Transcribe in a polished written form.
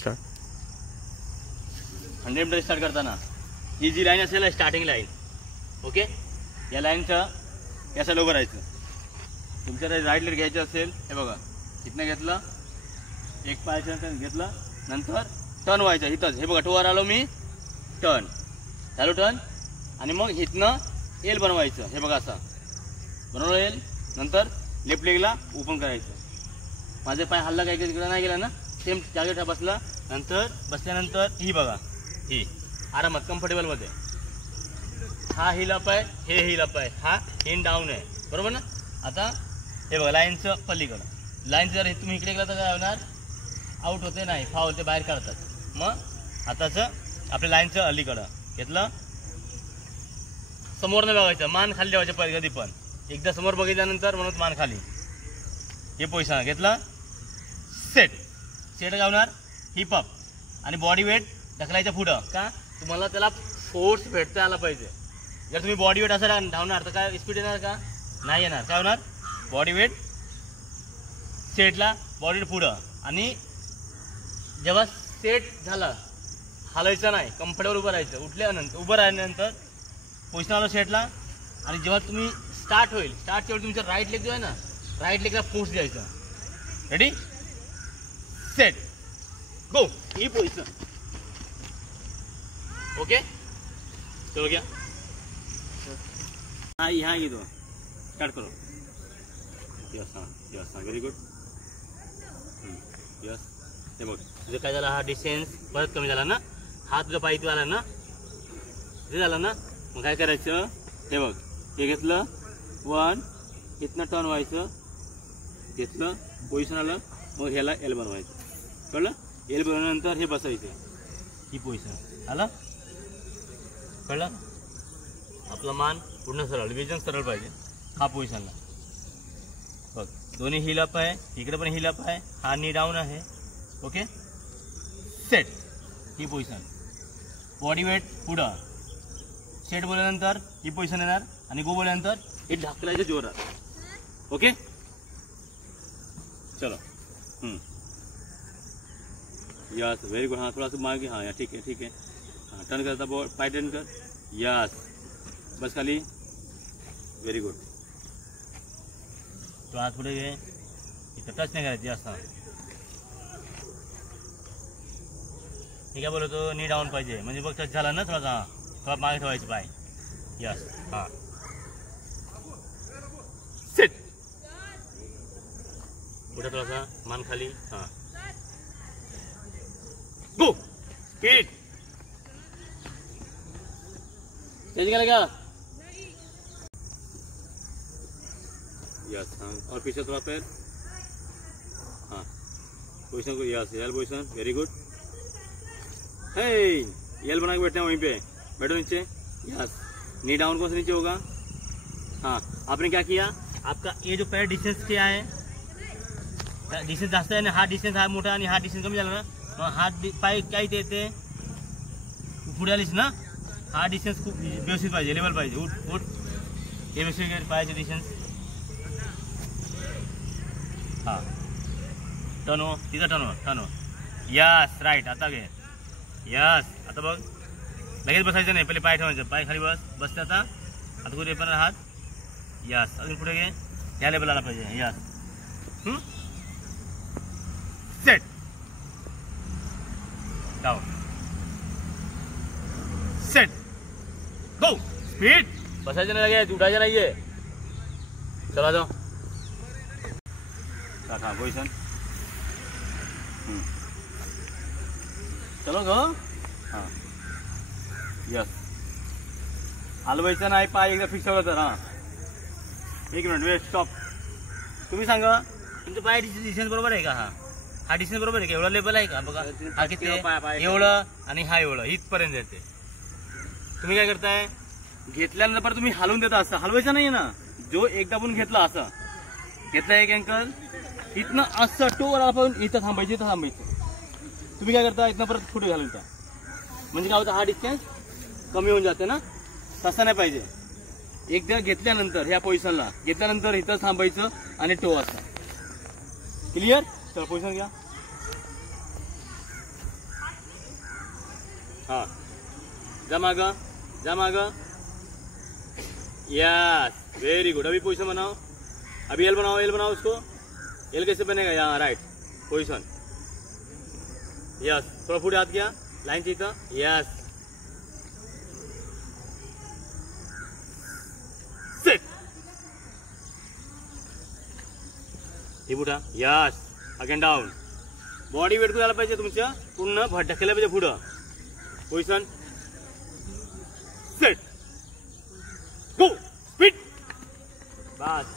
स्टार्ट. 100 metre start करताना ही जी लाईन असेल starting line, okay, या लाईनच्या या साईडला उभं राहायचं. तुमच्याकडे राईट लेग घ्यायचं असेल, हे बघा इथनं घेतलं, एक पायाचं घेतलं, नंतर टर्न व्हायचं इथंच. हे बघा टोवर आलो मी, टर्न झालो टर्न, आणि मग इथनं एल बनवायचं. हे बघा असं बनवलं एल. नंतर लेफ्ट लेगला ओपन करायचं. माझे पाय हल्ला काही तिकडे नाही गेला ना, सेम जागेवर बसला. नंतर बसल्यानंतर ही बघा, ही आरामात कम्फर्टेबलमध्ये. हा हिल अप आहे, हे हिल अप आहे, हा हिल डाऊन आहे, बरोबर ना. आता हे बघा लाईनचं पलीकडं, लाईन जर तुम्ही इकडे गेला तर काय होणार, आउट होते, नाही फाऊल, ते बाहेर काढतात. मग आताचं आपल्या लाईनचं अलीकडं घेतलं, समोर नाही बघायचं, मान खाली ठेवायचं पाहिजे कधी पण. एकदा समोर बघितल्यानंतर म्हणून मान खाली. हे पोझिशन घेतलं, सेट. सेट काय होणार, हिप अप आणि बॉडी वेट ढकलायचं पुढं. का तुम्हाला त्याला फोर्स भेटता आला पाहिजे. जर तुम्ही बॉडी वेट असं धावणार तर काय स्पीड येणार का, नाही येणार. काय होणार, बॉडी वेट सेटला, बॉडी वेट पुढं. आणि जेव्हा सेट झाला हालायचं नाही, कम्फर्टेबल उभं राहायचं. उठल्यानंतर उभं राहिल्यानंतर पोझिशन आलं सेटला. आणि जेव्हा तुम्ही स्टार्ट होईल, स्टार्टच्या वेळी तुमचा राईट लेग जो आहे ना, राईट लेगला फोर्स द्यायचा. रेडी, सेट, गो. ही पोझिशन, ओके. चलो क्या, हाँ यहाँ ये दो स्टार्ट करो. यस, हाँ यस, हाँ व्हेरी गुड. यस. हे बघ तुझं काय झालं, हा डिस्टन्स परत कमी झाला ना, हात तुझा पाय इथं आला ना, हे झालं ना. मग काय करायचं, हे बघ हे घेतलं, 1, इथनं टर्न व्हायचं, घेतलं पोझिशन आलं, मग ह्याला एल बनवायचं. कळलं, एल बनवल्यानंतर हे बसायचं, ही पोझिशन आलं. कळलं, आपला मान पूर्ण सरळ, विजन सरळ पाहिजे. हा पोझिशनला बघ, दोन्ही हिल अप आहे, इकडे पण हिल अप आहे, हा नी डाऊन आहे, ओके. सेट, ही पोझिशन, बॉडी वेट पुढं. सेट बोलल्यानंतर ही पोझिशन येणार, आणि गो बोलल्यानंतर हे ढकलायचं जोरात, ओके. चलो, यस, व्हेरी गुड. हाँ थोड़ा सा मागे, हाँ या ठीक है, ठीक है. हाँ टर्न करता, पाय टर्न कर, यस, बस खाली, व्हेरी गुड. तो हात पुढे घे, इथं टच नाही करायची असं. हे काय बोलतो, नी डाऊन पाहिजे, म्हणजे बघ टच झाला ना थोडासा, थोडा मागे ठेवायचे पाय. यस, हां, सेट, पुढे थोडासा मान खाली, हां, गो, स्पीड. चेंज करेगा, यस, हाँ, और पीछे थोड़ा पैर, हाँ, पोजिशन को, yes, L position, very good. हे एल बना के बैठना है, वहीं पे बैठो नीचे. यस, नी डाउन कौन से नीचे होगा. हाँ, आपने क्या किया, आपका ये जो पैर डिस्टेंस क्या है, डिस्टेंस जास्त आहे ना, हा डिस्टेंस हा मोठा आणि हा डिस्टेंस कमी झाला ना, मग हात पाय काय येते पुढे आलीस ना, हा डिस्टेंस खूप व्यवस्थित पाहिजे, लेवल पाहिजे. उठ उठ, हे व्यवस्थित पाहिजे डिस्टेंस. हां, टर्न हो, तिथं टर्न हो, टर्न हो. Yes, right. आता घे, यस. आता बघ लगेच बसायचं नाही, पहिले पाय ठेवायचं, पाय खाली बस. बसते आता कुठे पण हात, यस. अजून पुढे घे, या लेवल आला पाहिजे. Yes, set, down, set, go, speed. बसायचं नाही, लगेच उठायचं नाहीये. चला जाओ, हाँ पोजिशन, चलो गो. हां, यस. हलवायचं नाही, पाय एकदा फिक्स ठेवला तर. हां, 1 मिनिट, वेट, स्टॉप. तुम्ही सांगा तुमचं पाय डिस्टन्स बरोबर आहे का. हा डिस्टन्स बरोबर आहे का, एवढा लेवल आहे का. बघा हा किती आहे, एवढं आणि हा एवढं, इथपर्यंत येते. तुम्ही काय करताय, घेतल्यानंतर तुम्ही हलवून देता. असं हलवायचं नाही ना, जो एकदा पण घेतला असं घेतला, एक अँकल इथनं असं टोवर आपण इथं थांबायचं, इथं थांबायचं. तुम्ही काय करता, इथनं परत पुढे घालून द्या, म्हणजे काय होतं, हा डिस्टन्स कमी होऊन जाते ना. तसं नाही पाहिजे. एकदा घेतल्यानंतर ह्या पोझिशनला घेतल्यानंतर इथं थांबायचं आणि टो असं. क्लिअर. चल पोझिशन घ्या, हाँ जा माग, जा माग। Yes very good. अभी पोजीशन बनाओ, अभी एल बनाओ, एल बनाओ उसको। एल कैसे बनेगा? यहाँ राइट पोजीशन। यस थोड़ा पुढे हात घ्या, लाईन इथं। Yes set. ही पुढा। Yes again down. Body weight झाला पाहिजे तुमचं, पूर्ण ढकललं पाहिजे पुढं। Position set go speed. बस